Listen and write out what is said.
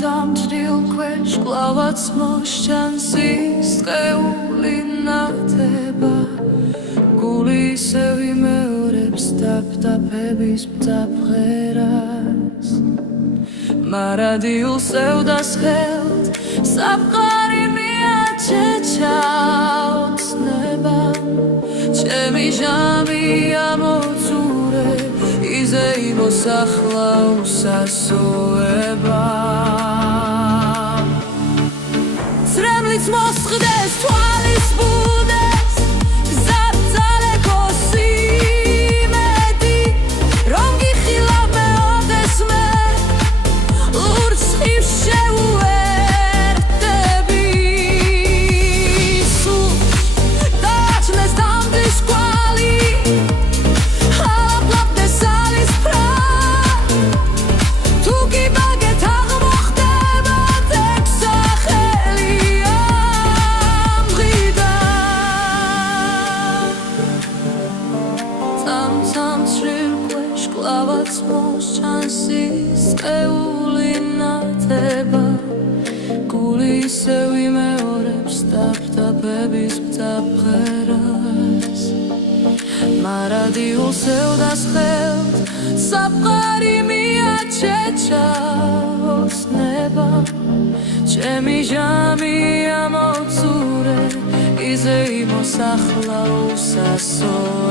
Tam ქვეშ კლავაც მოსჩანს ის სხეული ნათება გულისევ იმეორებს დაფდაფების მძაფღერას მარადილ სევდას ხელთ საფყარი მიაჩეჩა ოცნება ჩემი ჟამი ამოწურე იზე იმოსახლა უსასოება Zremlic mosqdes tvalis budes Zabzale kosimedi Rongi khilav meodes me Lurds khif sheuertebi Su Dachnes damdish quali Halab desalis pra Tu gibaget agmoxteba teksacheli Კლავაც მოსჩანს ის სხეული ნათება გულისევ იმეორებს დაფდაფების მძაფღერას მარადილ სევდას ხელთ საფყარი მიაჩეჩა ოცნება ჩემი ჟამი ამოწურე იზე იმოსახლა უსასოება